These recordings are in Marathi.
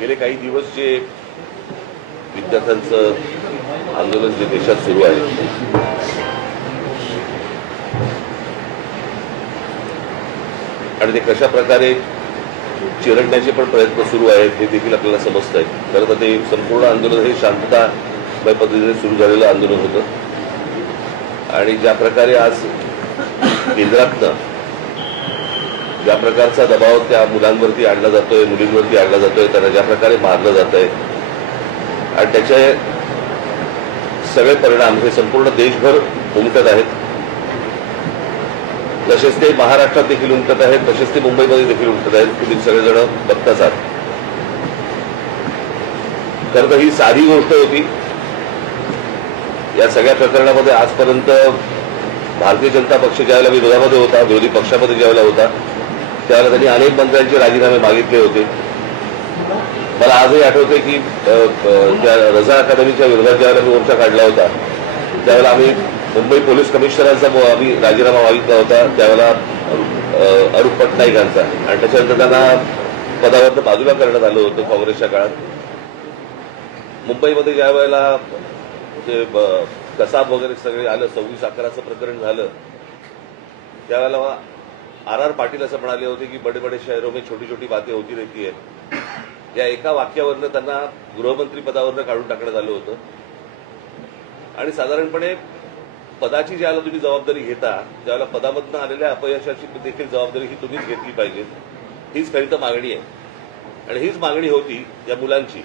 गेले काही दिवस जे विद्यार्थ्यांचं आंदोलन जे देशात सुरू आहे आणि ते कशा प्रकारे चिरडण्याचे पण प्रयत्न सुरू आहेत हे देखील आपल्याला समजत आहे. खरं तर ते संपूर्ण आंदोलन हे शांततामय पद्धतीने सुरू झालेलं आंदोलन होतं आणि ज्या प्रकारे आज केंद्रातनं ज्या प्रकारचा दबाव त्या मुलांवरती आणला जातोय, मुलींवरती आणला जातोय, त्यांना ज्या प्रकारे मारलं जात आहे आणि त्याचे सगळे परिणाम हे संपूर्ण देशभर उमटत आहेत. तसेच ते महाराष्ट्रात देखील उमटत आहेत, तसेच ते मुंबईमध्ये देखील उमटत आहेत. तुम्ही सगळेजण बघताच आहात. खरं तर ही साधी गोष्ट होती. या सगळ्या प्रकरणामध्ये आजपर्यंत भारतीय जनता पक्ष ज्यावेळेला विरोधामध्ये होता, विरोधी पक्षामध्ये ज्यावेळेला होता, त्यावेळेला त्यांनी अनेक मंत्र्यांचे राजीनामे मागितले होते. मला आजही आठवते की त्या रझा अकादमीच्या विरोधात ज्यावेळेला मोर्चा काढला होता त्यावेळेला आम्ही मुंबई पोलीस कमिशनरांचा आम्ही राजीनामा मागितला होता, त्यावेळेला अरूप पटनाईकांचा, आणि त्याच्यानंतर त्यांना पदावरनं बाजूला करण्यात आलं होतं काँग्रेसच्या काळात. मुंबईमध्ये ज्या वेळेला ते कसाब वगैरे सगळे आलं, 26/11चं प्रकरण झालं, त्यावेळेला आर पाटील असं म्हणाले होते की बडे बडे शहरों में छोटी छोटी बातें होती रहती है. या एका वाक्यावरनं त्यांना गृहमंत्री पदावरनं काढून टाकण्यात आलं होतं. आणि साधारणपणे पदाची ज्यावेळेला तुम्ही जबाबदारी घेता, त्यावेळेला पदामधनं आलेल्या अपयशाची देखील जबाबदारी ही तुम्हीच घेतली पाहिजे. हीच खरी तर मागणी आहे. आणि हीच मागणी होती या मुलांची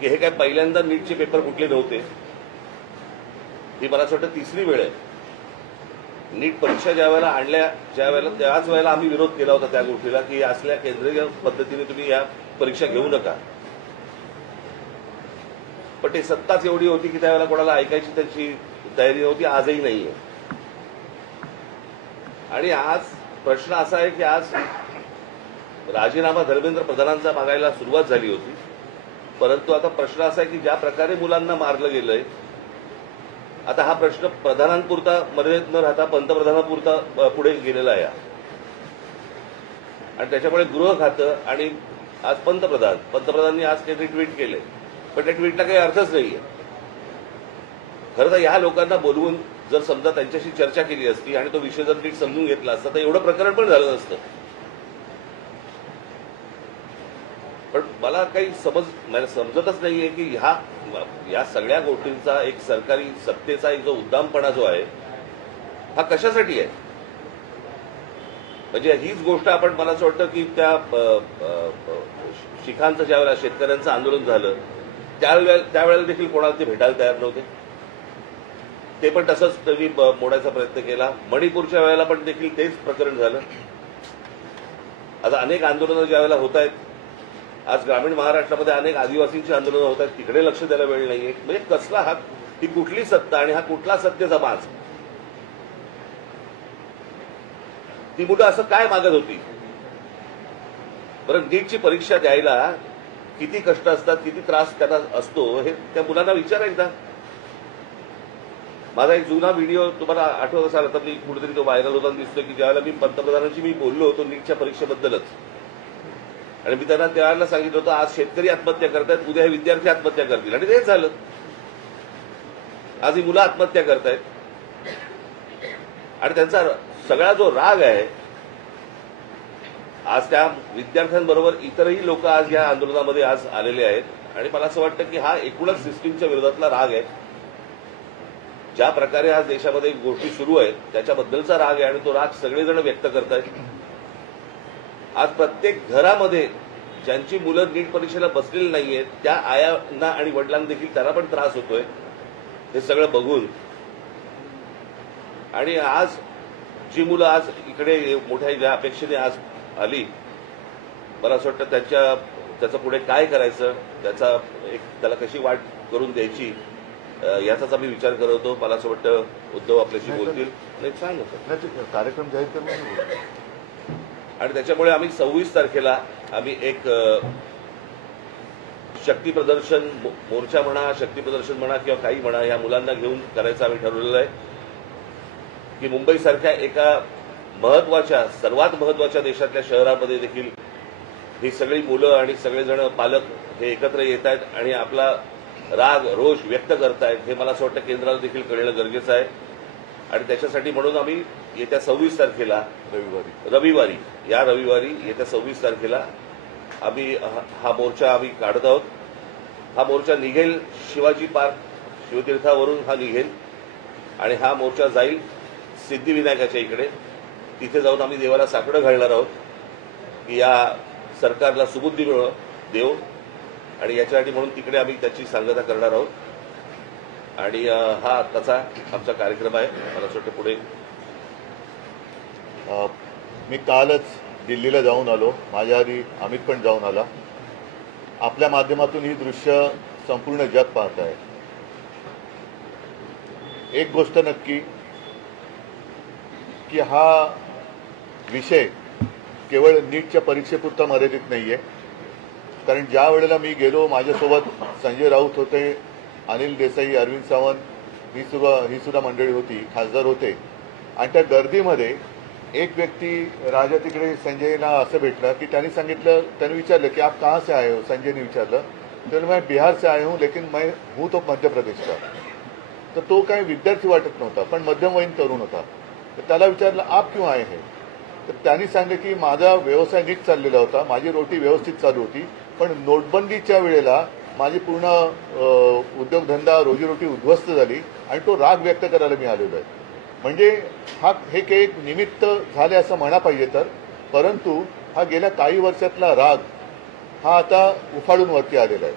की हे काय पहिल्यांदा नीटचे पेपर फुटले नव्हते. ही मला असं वाटतं तिसरी वेळ आहे. नीट परीक्षा ज्या वेळेला आणल्या, त्याच वेळेला आम्ही विरोध केला होता त्या गोष्टीला की असल्या केंद्रीय पद्धतीने तुम्ही या परीक्षा घेऊ नका. पण ते सत्ताच एवढी होती की त्यावेळेला कोणाला ऐकायची त्यांची तयारी नव्हती. आजही नाहीये. आणि आज प्रश्न असा आहे की आज राजीनामा धर्मेंद्र प्रधानांचा मागायला सुरुवात झाली होती, परंतु आता प्रश्न असा आहे की ज्या प्रकारे मुलांना मारलं गेलंय, आता हा प्रश्न प्रधानांपुरता मर्यादित न राहता पंतप्रधानांपुरता पुढे गेलेला आहे. आणि त्याच्यामुळे गृह खातं आणि आज पंतप्रधानांनी आज काहीतरी ट्विट केलंय, पण त्या ट्विटला काही अर्थच नाहीये. खरं तर या लोकांना बोलवून जर समजा त्यांच्याशी चर्चा केली असती आणि तो विषय जर नीट समजून घेतला असता तर एवढं प्रकरण पण झालं नसतं. पण मला काही समजतच नाहीये की या सगळ्या गोष्टींचा एक सरकारी सत्तेचा एक जो उद्दामपणा जो आहे हा कशासाठी आहे. म्हणजे हीच गोष्ट आपण, मला असं वाटतं की त्या शिखांचं ज्यावेळेला शेतकऱ्यांचं आंदोलन झालं त्यावेळेला देखील कोणाला ते भेटायला तयार नव्हते. ते पण तसंच त्यांनी मोडायचा प्रयत्न केला. मणिपूरच्या वेळेला पण देखील तेच प्रकरण झालं. आता अनेक आंदोलनं ज्यावेळेला होत आहेत, आज ग्रामीण महाराष्ट्रामध्ये अनेक आदिवासींची आंदोलनं होत आहेत, तिकडे लक्ष द्यायला वेळ नाहीये. म्हणजे कसला हा, ही कुठली सत्ता आणि हा कुठला सत्तेचा माज. ती मुलं असं काय मागत होती बरं? नीटची परीक्षा द्यायला किती कष्ट असतात, किती त्रास त्यांना असतो हे त्या मुलांना विचारा एकदा. माझा एक जुना व्हिडिओ तुम्हाला आठवत असाल तर मी कुठेतरी तो व्हायरल होताना दिसतोय की ज्यावेळेला मी पंतप्रधानांशी मी बोललो होतो नीटच्या परीक्षेबद्दलच, आणि मी त्यांना त्यावेळेला सांगितलं होतं आज शेतकरी आत्महत्या करतायत, उद्या हे विद्यार्थी आत्महत्या करतील, आणि तेच झालं. आज ही मुलं आत्महत्या करतायत. आणि त्यांचा सगळा जो राग आहे आज त्या विद्यार्थ्यांबरोबर इतरही लोक आज या आंदोलनामध्ये आज आलेले आहेत. आणि मला असं वाटतं की हा एकूणच सिस्टीमच्या विरोधातला राग आहे. ज्या प्रकारे आज देशामध्ये गोष्टी सुरू आहेत त्याच्याबद्दलचा राग आहे आणि तो राग सगळेजण व्यक्त करतायत. आज प्रत्येक घरामध्ये ज्यांची मुलं नीट परीक्षेला बसलेली नाहीयेत त्या आयांना आणि वडिलांना देखील त्यांना पण त्रास होतोय हे सगळं बघून. आणि आज जी मुलं आज इकडे मोठ्या ज्या अपेक्षेने आज आली, मला असं वाटतं त्याचं पुढे काय करायचं, त्याला कशी वाट करून द्यायची याचाच आम्ही विचार करत होतो. मला असं वाटतं उद्धव आपल्याशी बोलतील. नाही सांग कार्यक्रम जाहीर करणं. आणि त्याच्यामुळे आम्ही 26 तारखेला आम्ही एक शक्ती प्रदर्शन मोर्चा म्हणा, शक्ती प्रदर्शन म्हणा किंवा काही म्हणा, या मुलांना घेऊन करायचं आम्ही ठरवलेलं आहे की मुंबईसारख्या एका महत्वाच्या, सर्वात महत्वाच्या देशातल्या शहरामध्ये देखील ही सगळी मुलं आणि सगळेजण पालक हे एकत्र येत आहेत आणि आपला राग रोष व्यक्त करतायत हे मला असं वाटतं केंद्राला देखील कळणं गरजेचं आहे. आणि त्याच्यासाठी म्हणून आम्ही येत्या 26 तारखेला रविवारी येत्या 26 तारखेला आम्ही हा मोर्चा आम्ही काढत आहोत. हा मोर्चा निघेल शिवाजी पार्क शिवतीर्थावरून हा निघेल आणि हा मोर्चा जाईल सिद्धिविनायकाच्या इकडे. तिथे जाऊन आम्ही देवाला साकडं घालणार आहोत की या सरकारला सुबुद्धी देव आणि याच्यासाठी म्हणून तिकडे आम्ही त्याची सांगता करणार आहोत. आणि हा आत्ताचा आमचा कार्यक्रम आहे. मला असं वाटतं पुढे मी कालच दिल्लीला जाऊन आलो. माझ्या आधी अमित पण जाऊन आला. आपल्या माध्यमातून ही दृश्य संपूर्ण जग पाहत आहे. एक गोष्ट नक्की की हा विषय केवळ नीटच्या परीक्षेपुरता मर्यादित नाही आहे. कारण ज्या वेळेला मी गेलो माझ्यासोबत संजय राऊत होते, अनिल देसाई, अरविंद सावंत ही सुद्धा मंडळी होती, खासदार होते. आणि त्या गर्दीमध्ये एक व्यक्ती राजा तिकडे संजयला असं भेटलं की त्यांनी विचारलं की आप कहाँ से आए हो. संजयने विचारलं तर मैं बिहार से आया हूँ लेकिन मैं हूँ तो मध्य प्रदेश का. तर तो काही विद्यार्थी वाटत नव्हता पण मध्यमवयीन तरुण होता. तर त्याला विचारलं आप क्यों आए हैं. तर त्यांनी सांगितलं की माझा व्यवसाय नीट चाललेला होता, माझी रोटी व्यवस्थित चालू होती, पण नोटबंदीच्या वेळेला माझी पूर्ण उद्योगधंदा रोजीरोटी उद्ध्वस्त झाली आणि तो राग व्यक्त करायला मी आलेलो आहे. म्हणजे हे काही एक निमित्त झाले असं म्हणा पाहिजे तर, परंतु हा गेल्या काही वर्षातला राग हा आता उफाळून वरती आलेला आहे.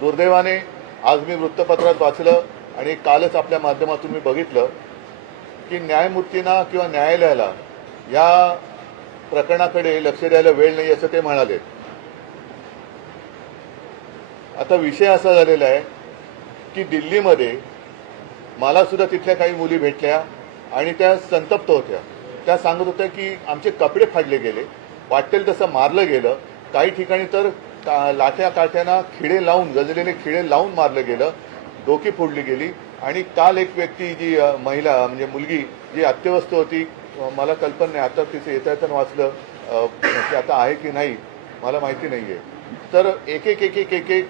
दुर्दैवाने आज मी वृत्तपत्रात वाचलं आणि कालच आपल्या माध्यमातून मी बघितलं की न्यायमूर्तींना किंवा न्यायालयाला या प्रकरणाकडे लक्ष द्यायला वेळ नाही असं ते म्हणाले. आता विषय असा झालेला आहे की दिल्लीमध्ये मला सुद्धा तिथल्या काही मुली भेटल्या आणि त्या संतप्त होत्या. त्या सांगत होत्या की आमचे कपडे फाडले गेले, वाटेल तसं मारलं गेलं, काही ठिकाणी तर लाठ्या काठ्यांना खिळे लावून, गजलेले खिळे लावून मारलं गेलं, डोकी फोडली गेली. आणि काल एक व्यक्ती जी महिला म्हणजे मुलगी जी अत्यवस्थ होती, मला कल्पना नाही आता तिथे येता येताना वाचलं की आता आहे की नाही मला माहिती नाही आहे. तर एक एक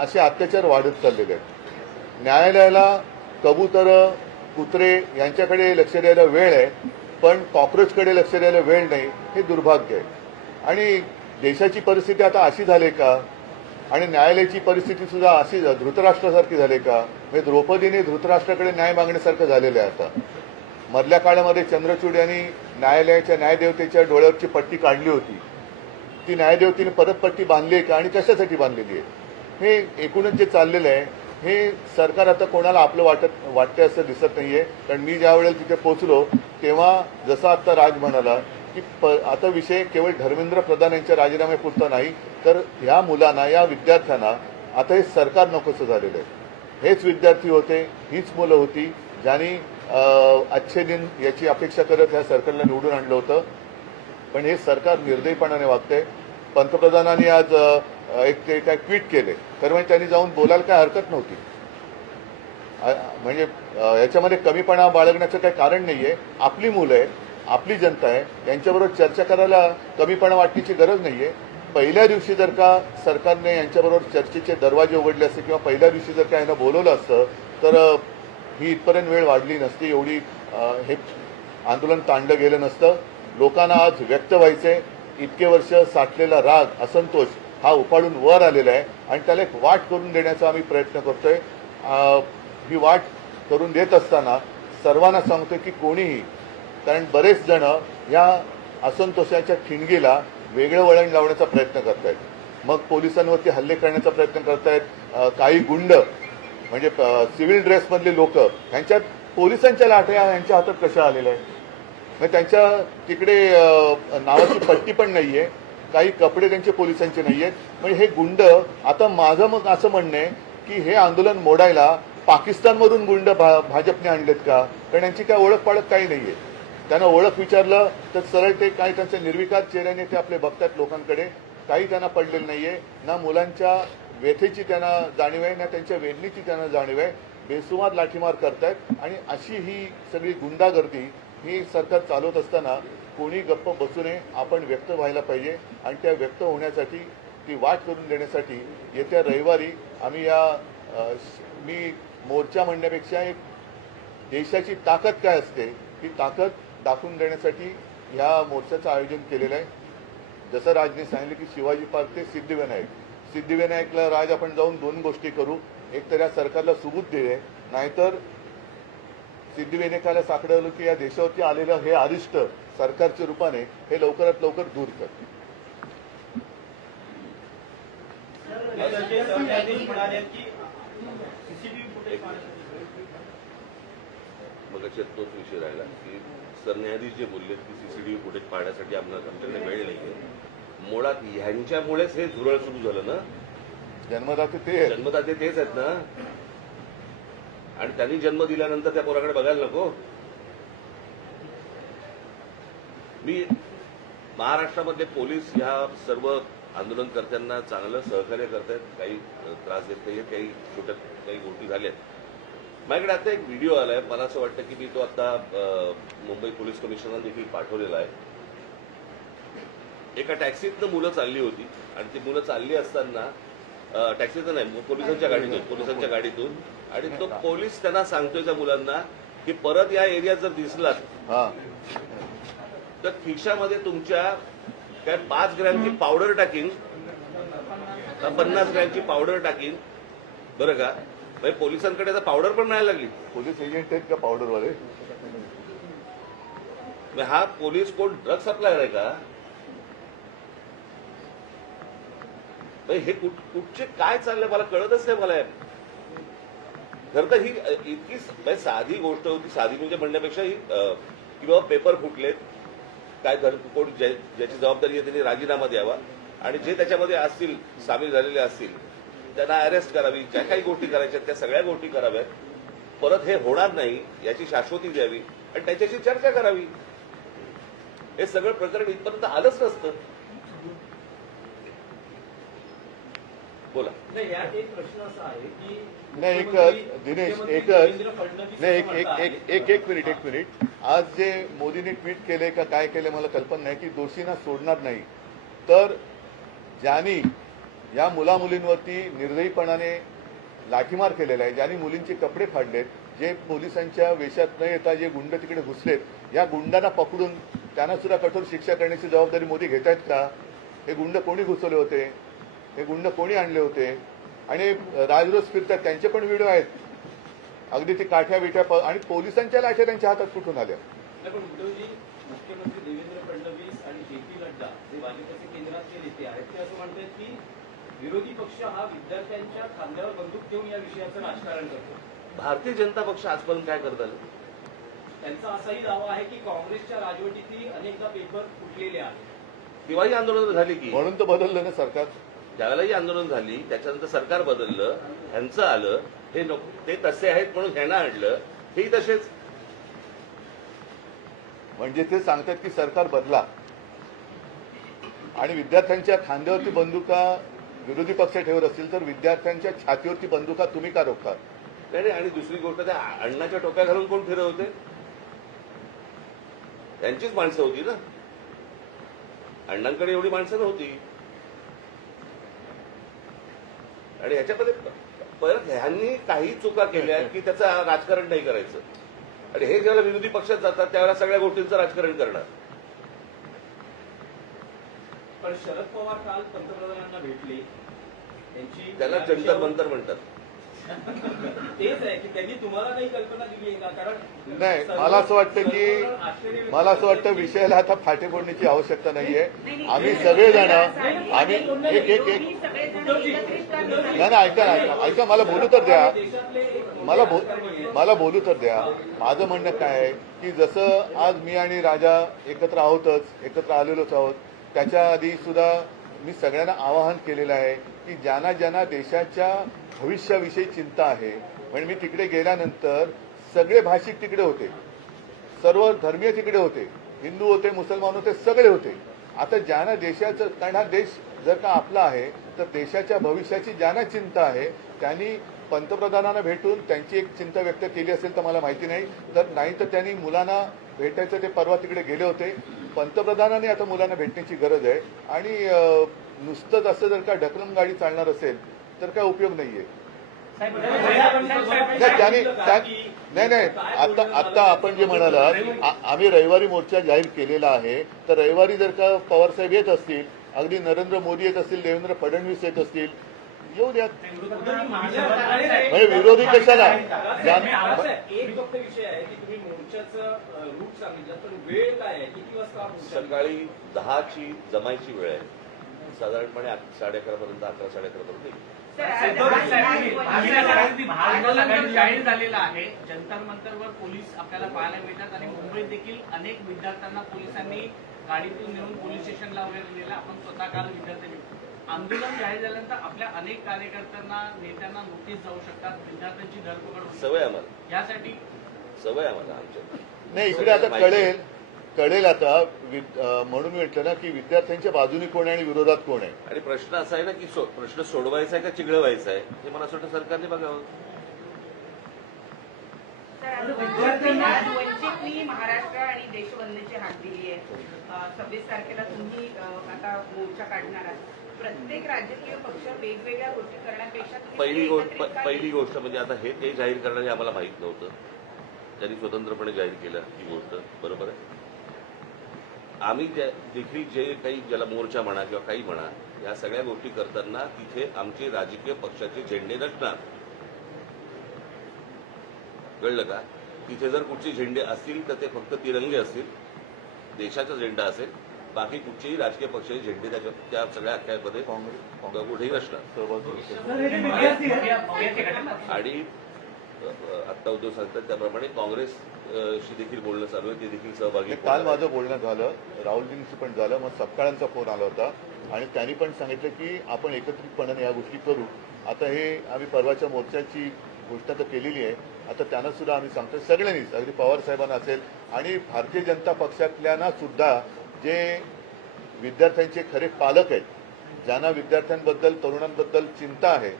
असे अत्याचार वाढत चाललेले आहेत. न्यायालयाला कबूतर कुत्रे यांच्याकडे लक्ष द्यायला वेळ आहे पण कॉक्रोचकडे लक्ष द्यायला वेळ नाही, हे दुर्भाग्य आहे. आणि देशाची परिस्थिती आता अशी झाली का आणि न्यायालयाची परिस्थिती सुद्धा अशी धृतराष्ट्रासारखी झाली का. म्हणजे द्रौपदीने धृतराष्ट्राकडे न्याय मागण्यासारखं झालेलं आहे. आता मधल्या काळामध्ये चंद्रचूड यांनी न्यायालयाच्या न्यायदेवतेच्या डोळ्यावरची पट्टी काढली होती. ती न्यायदेवतेने परत पट्टी बांधली आहे का आणि कशासाठी बांधलेली आहे. हे एकूणच जे चाललेलं आहे हे सरकार आता कोणाला आपलं वाटते असं दिसत नाहीये. कारण मी ज्या वेळेला तिथे पोहोचलो तेव्हा जसं आता राज म्हणाला की आता विषय केवळ धर्मेंद्र प्रधान यांच्या राजीनाम्यापुरता नाही तर ह्या मुलांना, या विद्यार्थ्यांना आता हे सरकार नकोसं झालेलं आहे. हेच विद्यार्थी होते, हीच मुलं होती ज्यांनी अच्छे दिन याची अपेक्षा करत ह्या सरकारला निवडून आणलं होतं. पण हे सरकार निर्दयीपणाने वागतंय. पंतप्रधानांनी आज ते काय ट्विट केले तर म्हणजे त्यांनी जाऊन बोलायला काय हरकत नव्हती. म्हणजे याच्यामध्ये कमीपणा बाळगण्याचं काही कारण नाहीये. आपली मुलं आहे, आपली जनता आहे, यांच्याबरोबर चर्चा करायला कमीपणा वाटण्याची गरज नाहीये. पहिल्या दिवशी जर का सरकारने यांच्याबरोबर चर्चेचे दरवाजे उघडले असते किंवा पहिल्या दिवशी जर का यांना बोलवलं असतं तर ही इथपर्यंत वेळ वाढली नसती, एवढी हे आंदोलन ताणलं गेलं नसतं. लोकांना आज व्यक्त व्हायचंय. इतके वर्ष साठलेला राग, असंतोष हा उफाळून वर आलेला आहे आणि त्याला एक वाट करून देण्याचा आम्ही प्रयत्न करतोय. ही वाट करून देत असताना सर्वांना सांगतोय की कोणीही, कारण बरेच जण या असंतोषाच्या ठिणगीला वेगळं वळण लावण्याचा प्रयत्न करतायत. मग पोलिसांवरती हल्ले करण्याचा प्रयत्न करतायत. काही गुंड म्हणजे सिव्हिल ड्रेसमधले लोक, ह्यांच्यात पोलिसांच्या लाठ्या यांच्या हातात कशा आलेल्या आहेत. मग त्यांच्या तिकडे नावाची पट्टी पण नाही आहे, काही कपडे त्यांचे पोलिसांचे नाही आहेत. म्हणजे हे गुंड, आता माझं मग असं म्हणणं आहे की हे आंदोलन मोडायला पाकिस्तानमधून गुंड भाजपने आणलेत का. कारण यांची काय ओळख पाळख काही नाही आहे. त्यांना ओळख विचारलं तर सरळ ते काही त्यांच्या निर्विकार चेहऱ्याने ते आपले बघतात लोकांकडे. काही त्यांना पडलेलं नाही आहे. ना मुलांच्या व्यथेची त्यांना जाणीव आहे, ना त्यांच्या वेदनेची त्यांना जाणीव आहे. बेसुमार लाठीमार करतायत आणि अशी ही सगळी गुंडागर्दी ही सरकार चालवत असताना कोणी गप्प बसू नये, आपण व्यक्त व्हायला पाहिजे आणि त्या व्यक्त होण्यासाठी ती वाट करून देण्यासाठी येत्या रविवारी आम्ही मी मोर्चा म्हणण्यापेक्षा एक देशाची ताकद काय असते ही ताकद दाखवून देण्यासाठी ह्या मोर्चाचं आयोजन केलेलं आहे. जसं राजने सांगितलं की शिवाजी पार्क ते सिद्धिविनायकला राज आपण जाऊन दोन गोष्टी करू. एक तर या सरकारला सुबूत दिले, नाहीतर सिद्धिविनायकाला साकडवलं की या देशावरती आलेलं हे अरिष्ट सरकारच्या रूपाने हे लवकरात लवकर दूर कर. मग तोच विषय राहिला की सरन्यायाधीश जे बोलले की सीसीटीव्ही फुटेज पाहण्यासाठी आमच्याकडे वेळ नाहीये. मुळात ह्यांच्यामुळेच हे झुरळ सुरू झालं ना. जन्मदाते ते आहेत. जन्मदाते तेच आहेत ना. आणि त्यांनी जन्म दिल्यानंतर त्या पोराकडे बघायला नको. मी महाराष्ट्रामधले पोलीस ह्या सर्व आंदोलनकर्त्यांना चांगलं सहकार्य करतायत. काही त्रास देत नाहीये, काही गोष्टी झाल्यात. माझ्याकडे आता एक व्हिडिओ आलाय. मला असं वाटतं की मी तो आता मुंबई पोलीस कमिशनरला देखील पाठवलेला आहे. एका टॅक्सीतनं मुलं चालली होती आणि ती मुलं चालली असताना टॅक्सीतनं नाही, पोलिसांच्या गाडीतून आणि तो पोलीस त्यांना सांगतोय त्या मुलांना की परत या एरियात जर दिसलात तर खिशामध्ये तुमच्या काय 5 ग्रॅमची पावडर टाकीन, 50 ग्रॅमची पावडर टाकीन, बरं का. म्हणजे पोलिसांकडे आता पावडर पण मिळायला लागली. पोलीस एजंट आहेत का पावडरवाले? हा पोलीस कोण ड्रग सप्लायर आहे का? हे कुठचे काय चाललंय मला कळतच नाही. मला खरं तर ही इतकी साधी गोष्ट होती. साधी म्हणजे म्हणण्यापेक्षा ही की बाबा पेपर फुटलेत, काय कोण ज्याची जबाबदारी आहे त्यांनी राजीनामा द्यावा आणि जे त्याच्यामध्ये असतील सामील झालेले असतील त्यांना अरेस्ट करावी. ज्या काही गोष्टी करायच्या त्या सगळ्या गोष्टी कराव्यात. परत हे होणार नाही याची शाश्वती द्यावी आणि त्याच्याशी चर्चा करावी. हे सगळं प्रकरण इथपर्यंत आलंच नसतं. बोला. नाही, यात एक प्रश्न असा आहे की नाही दिनेश एक मिनिट. आज जे मोदींनी ट्विट केले का काय केले मला कल्पना नाही की दोषींना सोडणार नाही, तर ज्यांनी या मुलामुलींवरती निर्दयीपणाने लाठीमार केलेला आहे, ज्यांनी मुलींचे कपडे फाडलेत, जे पोलिसांच्या वेशात न येता जे गुंड तिकडे घुसलेत, या गुंडांना पकडून त्यांना सुद्धा कठोर शिक्षा करण्याची जबाबदारी मोदी घेत आहेत का? हे गुंड कोणी घुसवले होते? हे गुंड कोणी आणले होते? आणि राजरोज फिरतात त्यांचे पण व्हिडिओ आहेत. अगदी ती काठ्या बिठ्या आणि पोलिसांच्या लाठ्या त्यांच्या हातात कुठून आल्या? पण उद्धवजी, मुख्यमंत्री देवेंद्र फडणवीस आणि जे.पी. नड्डा जे भाजपचे केंद्रातले नेते आहेत ते असं म्हणतात की विरोधी पक्ष हा विद्यार्थ्यांच्या खांद्यावर बंदूक ठेवून या विषयाचं राजकारण करतो. भारतीय जनता पक्ष आजपर्यंत काय करत आलं? त्यांचा असाही दावा आहे की काँग्रेसच्या राजवटीतही अनेकदा पेपर फुटलेले आहेत. तेव्हाही आंदोलन झाली की. म्हणून तर बदललं ना सरकार. ज्यावेळेलाही आंदोलन झाली त्याच्यानंतर सरकार बदललं, ह्यांचं आलं. हे ते तसे आहेत म्हणून ह्यांना आणलं. हेही तसेच. म्हणजे ते सांगतात की सरकार बदला आणि विद्यार्थ्यांच्या खांद्यावरती बंदुका विरोधी पक्ष ठेवत असतील तर विद्यार्थ्यांच्या छातीवरती बंदुका तुम्ही का रोखता? नाही. आणि दुसरी गोष्ट त्या अण्णाच्या टोप्या घालून कोण फिरवते? त्यांचीच माणसं होती ना. अण्णांकडे एवढी माणसं नव्हती. आणि ह्याच्यामध्ये परत ह्यांनी काही चुका केल्या की त्याचं राजकारण नाही करायचं. आणि हे ज्यावेळेला विरोधी पक्षात जातात त्यावेळेला सगळ्या गोष्टींचं राजकारण करणार. पण शरद पवार काल पंतप्रधानांना भेटले. त्याला जंतर मंतर म्हणतात. तेच आहे की त्यांनी तुम्हाला काही कल्पना दिली आहे का? कारण नाही, मला असं वाटतं विषयाला आता फाटे फोडण्याची आवश्यकता नाहीये. आम्ही सगळेजण आम्ही ऐका मला बोलू तर द्या. मला बोलू तर द्या. माझं म्हणणं काय आहे की जसं आज मी आणि राजा एकत्र आलेलोच आहोत, त्याच्या आधी सुद्धा मी सगळ्यांना आवाहन केलेलं आहे की ज्यांना देशाच्या भविष्याविषयी चिंता आहे. म्हणजे मी तिकडे गेल्यानंतर सगळे भाषिक तिकडे होते, सर्व धर्मीय तिकडे होते, हिंदू होते, मुसलमान होते, सगळे होते. आता ज्यांना देशाचं, कारण हा देश जर का आपला आहे तर देशाच्या भविष्याची ज्यांना चिंता आहे त्यांनी पंतप्रधानांना भेटून त्यांची एक चिंता व्यक्त केली असेल तर मला माहिती नाही. तर त्यांनी मुलांना भेटायचं ते परवा तिकडे गेले होते. पंतप्रधानांनी आता मुलांना भेटण्याची गरज आहे आणि नुसतंच असं जर का ढकलून गाडी चालणार असेल तर काय उपयोग नाहीये. नाही आता आपण जे म्हणालात आम्ही रविवारी मोर्चा जाहीर केलेला आहे, तर रविवारी जर का पवारसाहेब येत असतील, अगदी नरेंद्र मोदी येत असतील, देवेंद्र फडणवीस येत असतील, येऊ द्या. म्हणजे विरोधी कशाला? एक फक्त विषय आहे की तुम्ही मोर्चाचं रूट सांगितलं, पण वेळ काय आहे, किती वाजता सकाळी 10ची जमायची वेळ आहे, साधारणपणे 11:30 पर्यंत 11-11:30 पर्यंत. आंदोलन जाहीर झालेलं आहे. जंतर मंतरवर पोलीस आपल्याला पाहायला मिळतात आणि मुंबईत देखील अनेक विद्यार्थ्यांना पोलिसांनी गाडीतून नेऊन पोलीस स्टेशनला वगैरे नेलं. आपण स्वतः काल विद्यार्थ्यांनी आंदोलन जाहीर झाल्यानंतर आपल्या अनेक कार्यकर्त्यांना नेत्यांना नोटीस जाऊ शकतात, विद्यार्थ्यांची धरपकड सवय आम्हाला, यासाठी सवय आम्हाला आमच्या. नाही, इकडे आता कळेल आता म्हणून म्हटलं ना की विद्यार्थ्यांच्या बाजूने कोण आहे आणि विरोधात कोण आहे. आणि प्रश्न असा आहे ना की प्रश्न सोडवायचा आहे का चिघळवायचा आहे, हे मला असं वाटतं सरकारने बघावं. वंचितनी महाराष्ट्र आणि देशबंदीची हाक दिली आहे. 26 तारखेला तुम्ही आता मोर्चा काढणार आहात. प्रत्येक राजकीय पक्ष वेगवेगळ्या गोष्टी करण्यापेक्षा पहिली गोष्ट म्हणजे आता ते जाहीर करणं हे आम्हाला माहीत नव्हतं. त्यांनी स्वतंत्रपणे जाहीर केलं ही गोष्ट, बरोबर आहे. आम्ही देखील जे काही ज्याला मोर्चा म्हणा किंवा काही म्हणा, या सगळ्या गोष्टी करताना तिथे आमचे राजकीय पक्षाचे झेंडे नसणार, कळलं का? तिथे जर कुठचे झेंडे असतील तर ते फक्त तिरंगे असतील, देशाचा झेंडा असेल, बाकी कुठचेही राजकीय पक्षाचे झेंडे त्या सगळ्या अख्यामध्ये कुठेही नसणार. आणि आत्ता उद्धव सांगतात त्याप्रमाणे काँग्रेसशी देखील बोलणं चालू आहे, ते देखील सहभागी. काल माझं बोलणं झालं, राहुलजींशी पण झालं, मग सपकाळांचा फोन आला होता आणि त्यांनी पण सांगितलं की आपण एकत्रितपणाने या गोष्टी करू. आता हे आम्ही परवाच्या मोर्चाची घोषणा तर केलेली आहे, आता त्यांना सुद्धा आम्ही सांगतो सगळ्यांनीच, अगदी पवार साहेबांना असेल आणि भारतीय जनता पक्षातल्यांना सुद्धा जे विद्यार्थ्यांचे खरे पालक आहेत, ज्यांना विद्यार्थ्यांबद्दल तरुणांबद्दल चिंता आहे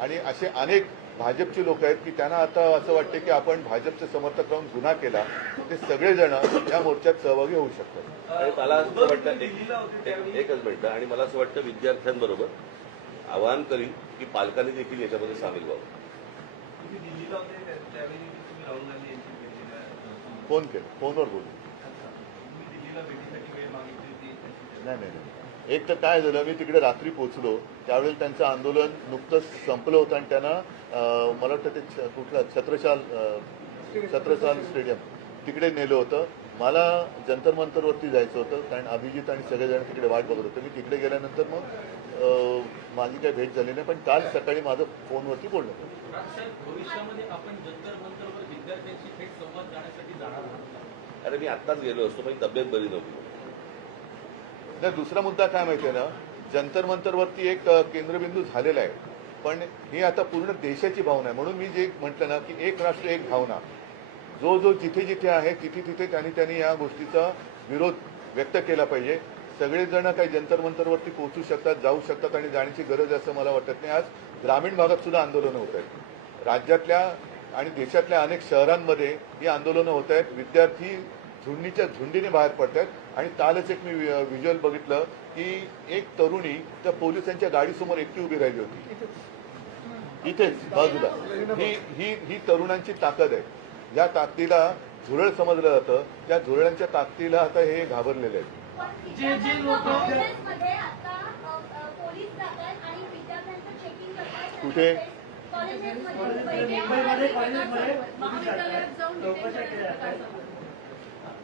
आणि असे अनेक भाजपची लोक आहेत की त्यांना आता असं वाटते की आपण भाजपचे समर्थक राहून गुन्हा केला, ते सगळेजण या मोर्चात सहभागी होऊ शकतात. आणि मला असं वाटतं एकच मिनिटं, आणि मला असं वाटतं विद्यार्थ्यांबरोबर आवाहन करीन की पालकांनी देखील याच्यामध्ये सामील व्हावं. फोन केलं, फोनवर बोलू. नाही, एक तर काय झालं, मी तिकडे रात्री पोहोचलो त्यावेळेला त्यांचं आंदोलन नुकतंच संपलं होतं आणि त्यांना मला वाटतं ते कुठलं छत्रसाल स्टेडियम तिकडे नेलं होतं. मला जंतर मंतरवरती जायचं होतं कारण अभिजित आणि सगळेजण तिकडे वाट बघत होते. मी तिकडे गेल्यानंतर मग माझी काही भेट झाली नाही, पण काल सकाळी माझं फोनवरती बोलणं होतं. भविष्यामध्ये आपण जंतर मंतरवर विद्यार्थ्यांशी थेट संवाद जाण्यासाठी जाणार आहात? अरे मी आत्ताच गेलो असतो, पण तब्येत बरी नव्हती. नाही, दुसरा मुद्दा काय माहिती आहे ना, जंतर मंतरवरती एक केंद्रबिंदू झालेला आहे, पण ही आता पूर्ण देशाची भावना आहे. म्हणून मी जे म्हटलं ना की एक राष्ट्र एक भावना, जो जिथे जिथे आहे तिथे त्यांनी या गोष्टीचा विरोध व्यक्त केला पाहिजे. सगळेजण काही जंतर मंतरवरती पोहोचू शकतात, जाऊ शकतात आणि जाण्याची गरज आहे असं मला वाटत नाही. आज ग्रामीण भागात सुद्धा आंदोलनं होत आहेत, राज्यातल्या आणि देशातल्या अनेक शहरांमध्ये ही आंदोलनं होत आहेत. विद्यार्थी झुंडीच्या झुंडीने बाहेर पडत आहेत आणि कालच एक मी व्हिज्युअल बघितलं की एक तरुणी त्या पोलिसांच्या गाडीसमोर एकटी उभी राहिली होती इथेच बाजूला. ही तरुणांची ताकद आहे. ज्या ताकदीला झुरळ समजलं जातं त्या झुरळांच्या ताकदीला आता हे घाबरलेले आहेत. कुठे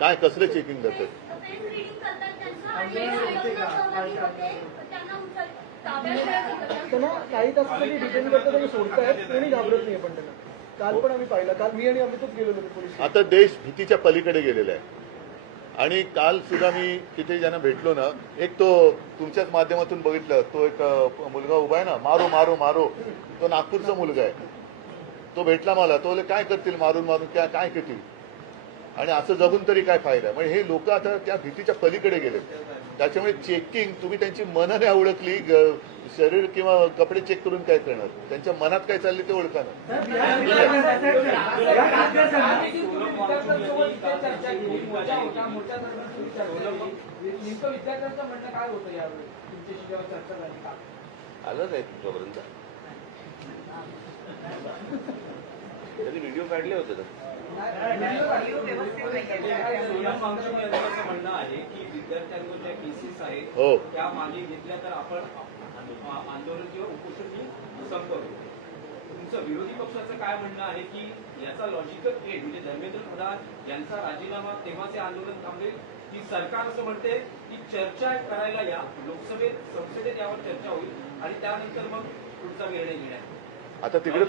काय कसले चेकिंग करतात? त्यांना काही तासासाठी डिटेन करतात आणि सोडतायत, कोणी घाबरत नाही. पण त्यांना काल पण आम्ही पाहिलं, काल मी आणि अमितच गेलो होतो पोलीस. आता देश भीतीच्या पलीकडे गेलेला आहे आणि काल सुद्धा मी तिथे ज्यांना भेटलो ना, एक तो तुमच्याच माध्यमातून बघितलं, तो एक मुलगा उभा आहे ना, मारो मारो मारो, तो नागपूरचा मुलगा आहे. तो भेटला मला, तो काय करतील मारून मारून, काय करतील आणि असं जगून तरी काय फायदा. म्हणजे हे लोक आता त्या भीतीच्या पलीकडे गेले. त्याच्यामुळे चेकिंग तुम्ही त्यांची मनं नाही ओळखली शरीर किंवा कपडे चेक करून काय करणार, त्यांच्या मनात काय चालले ते ओळखा ना. विद्यार्थ्यांचं म्हणणं काय होतं यावेळी तुमच्याशी जेव्हा चर्चा झाली का? आलं नाही तुमच्यापर्यंत? त्यांनी व्हिडिओ काढले होते ना. व्हिडिओ व्यवस्थित नाहीये. सोनम वांगचुक यांचं असं म्हणणं आहे की विद्यार्थ्यांवर ज्या केसेस आहेत हो. त्या मागे घेतल्या तर आपण आंदोलन किंवा उपोषण संपवू. तुमचं विरोधी पक्षाचं काय म्हणणं आहे की याचा लॉजिकल एंड म्हणजे धर्मेंद्र प्रधान यांचा राजीनामा तेव्हाचे आंदोलन थांबेल, की सरकार असं म्हणते की चर्चा करायला या लोकसभेत संसदेत यावर चर्चा होईल आणि त्यानंतर मग पुढचा निर्णय घेण्यात. आता तिकडे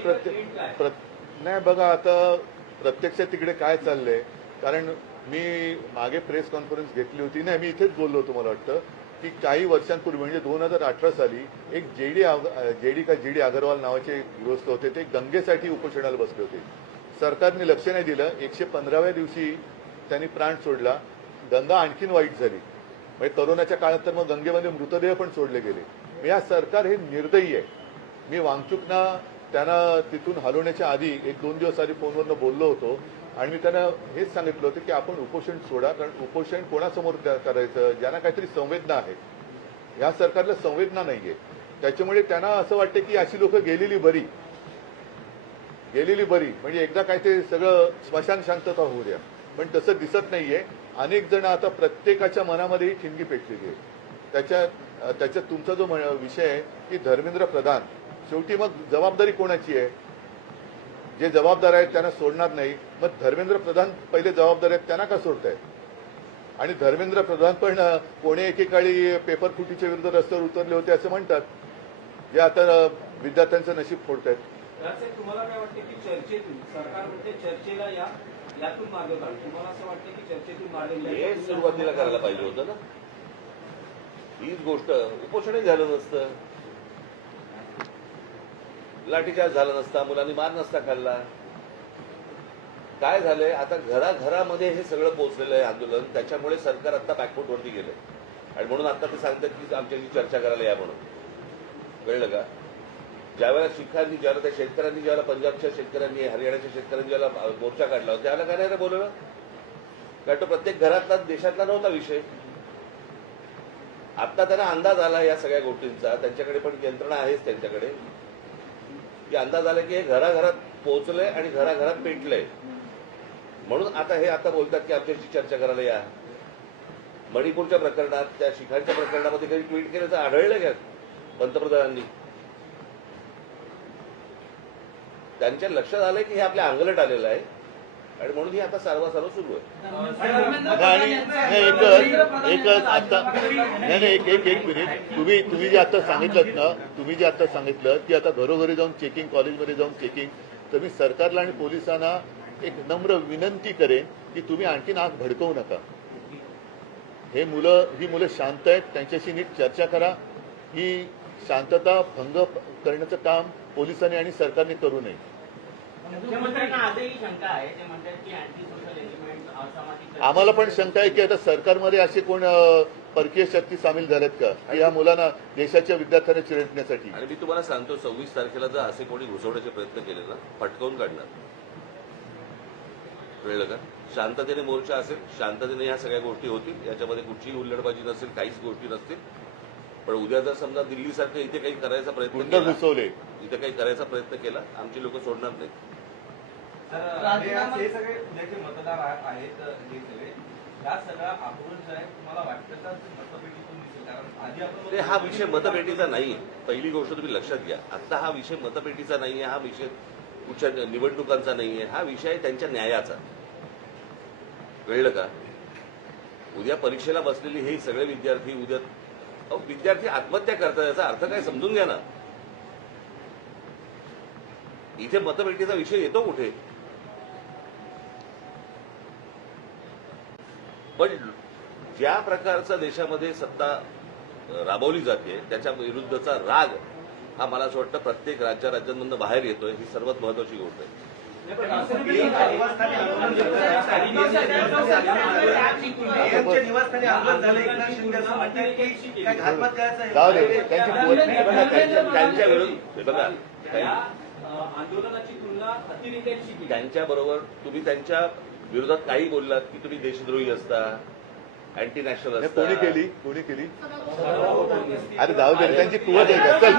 नाही बघा, आता प्रत्यक्षात तिकडे काय चाललंय, कारण मी मागे प्रेस कॉन्फरन्स घेतली होती ना, मी इथेच बोललो होतो, मला वाटतं की काही वर्षांपूर्वी म्हणजे 2018 साली एक जी डी अगरवाल नावाचे गृहस्थ होते, ते गंगेसाठी उपोषणाला बसले होते. सरकारने लक्ष नाही दिलं. 115व्या दिवशी त्यांनी प्राण सोडला. गंगा आणखीन वाईट झाली. म्हणजे करोनाच्या काळात तर मग गंगेमध्ये मृतदेह पण सोडले गेले. मग या सरकार हे निर्दयी आहे. मी वांगचुकना त्यांना तिथून हलवण्याच्या आधी 1-2 दिवस आधी फोनवरनं बोललो होतो आणि मी त्यांना हेच सांगितलं होतं की आपण उपोषण सोडा, कारण उपोषण कोणासमोर करायचं, ज्यांना काहीतरी संवेदना आहे. या सरकारला संवेदना नाहीये. त्याच्यामुळे त्यांना असं वाटतं की अशी लोक गेलेली बरी, म्हणजे एकदा काय ते सगळं स्मशान शांतता होऊ द्या. पण तसं दिसत नाहीये. अनेक जण आता प्रत्येकाच्या मनामध्ये ही ठिणगी पेटलेली आहे. त्याच्यात तुमचा जो विषय आहे की धर्मेंद्र प्रधान, शेवटी मग जबाबदारी कोणाची आहे? जे जबाबदार आहेत त्यांना सोडणार नाही. मग धर्मेंद्र प्रधान पहिले जबाबदार आहेत, त्यांना का सोडतायत? आणि धर्मेंद्र प्रधान पण कोणी एकेकाळी पेपर फुटीच्या विरुद्ध रस्त्यावर उतरले होते असं म्हणतात, जे आता विद्यार्थ्यांचं नशीब फोडतायत. साहेब, तुम्हाला काय वाटतं की चर्चेतून सरकार म्हणते चर्चेला या, यातून मार्ग काढ, तुम्हाला असं वाटतं की चर्चेतून मार्ग हे सुरुवातीला करायला पाहिजे होतं ना. हीच गोष्ट उपोषणही झालं नसतं, लाठीचार्ज झाला नसता, मुलांनी मार नसता खाल्ला. काय झालंय आता, घराघरामध्ये हे सगळं पोहोचलेलं आहे आंदोलन. त्याच्यामुळे सरकार आता बॅकफूटवरती गेलंय आणि म्हणून आता ते सांगतात की आमच्याशी चर्चा करायला या म्हणून. कळलं का? ज्यावेळेला शिखांनी, ज्यावेळेला त्या शेतकऱ्यांनी, ज्यावेळेला पंजाबच्या शेतकऱ्यांनी, हरियाणाच्या शेतकऱ्यांनी ज्यावेळेला मोर्चा काढला होता, त्यावेळेला काय नाही बोलवलं, कारण तो प्रत्येक घरातला, देशातला नव्हता विषय. आता त्यांना अंदाज आला या सगळ्या गोष्टींचा, त्यांच्याकडे पण यंत्रणा आहेच त्यांच्याकडे, की अंदाज आला की हे घराघरात पोहोचलंय आणि घराघरात पेटलंय. म्हणून आता हे आता बोलतात की आमच्याशी चर्चा करायला या. मणिपूरच्या प्रकरणात, त्या शिखांच्या प्रकरणामध्ये काही ट्विट केलं तर आढळलं का पंतप्रधानांनी? त्यांच्या लक्षात आलंय की हे आपल्या अंगलट आलेलं आहे आणि म्हणून ही आता सर्व सुरू आहे. आणि एकच आता नाही एक मिनिट, तुम्ही जे आता सांगितलं ना, तुम्ही जे आता सांगितलं की आता घरोघरी जाऊन चेकिंग, कॉलेजमध्ये जाऊन चेकिंग, तर मी सरकारला आणि पोलिसांना एक नम्र विनंती करेन की तुम्ही आणखीन आग भडकवू नका. ही मुलं शांत आहेत, त्यांच्याशी नीट चर्चा करा. ही शांतता भंग करण्याचं काम पोलिसांनी आणि सरकारने करू नये. मुख्यमंत्र्यांना आजही शंका आहे, ते म्हणतात की अँटी सोशल एलिमेंट, असामाजिक. आम्हाला पण शंका आहे की आता सरकारमध्ये असे कोण परकीय शक्ती सामील झाल्यात का की या मुलांना, देशाच्या विद्यार्थ्यांना चिरडण्यासाठी? आणि मी तुम्हाला सांगतो, 26 तारखेला जर असे कोणी घुसवण्याचे प्रयत्न केले ना, फटकावून काढणार. कळलं का? शांततेने मोर्चा असेल, शांततेने ह्या सगळ्या गोष्टी होतील, याच्यामध्ये कुठचीही हुल्लडबाजी नसेल, काहीच गोष्टी नसतील. पण उद्या जर समजा दिल्लीसारखं इथे काही करायचा प्रयत्न केला, इथे काही करायचा प्रयत्न केला, आमची लोक सोडणार नाही. हे सगळे उद्याचे मतदार आहेत, हे सगळे या सगळा आंदोलन जे आहे तुम्हाला वाटतं का मतपेटीतून दिसेल? कारण आधी आपण हा विषय मतपेटीचा नाही. पहिली गोष्ट तुम्ही लक्षात घ्या, आता हा विषय मतपेटीचा नाहीये, हा विषय कुठच्या निवडणुकांचा नाहीये, हा विषय आहे त्यांच्या न्यायाचा. कळलं का? उद्या परीक्षेला बसलेले हे सगळे विद्यार्थी, उद्या विद्यार्थी आत्महत्या करतात, याचा अर्थ काय समजून घ्या ना. इथे मतपेटीचा विषय येतो कुठे? पण ज्या प्रकारचा देशामध्ये सत्ता राबवली जाते त्याच्या विरुद्धचा राग हा मला असं वाटतं प्रत्येक राज्यांमधून बाहेर येतोय. ही सर्वात महत्वाची गोष्ट आहे. निवासस्थानी आंदोलन एएमच्या निवासस्थानी आंदोलन झालं. एकनाथ शिंदे असं म्हणतात की काय घातपात करायचा आहे. जाऊ दे त्यांची कुवत नाही. त्यांच्या विरोधात हे बघा या आंदोलनाची तुलना अतिरेक्यांशी केली. त्यांच्या बरोबर तुम्ही त्यांच्या विरोधात काही बोललात की तुम्ही देशद्रोही असता, अँटी नॅशनल हे असता. कोणी केली अरे जाऊ दे त्यांची कुवत आहे का? चल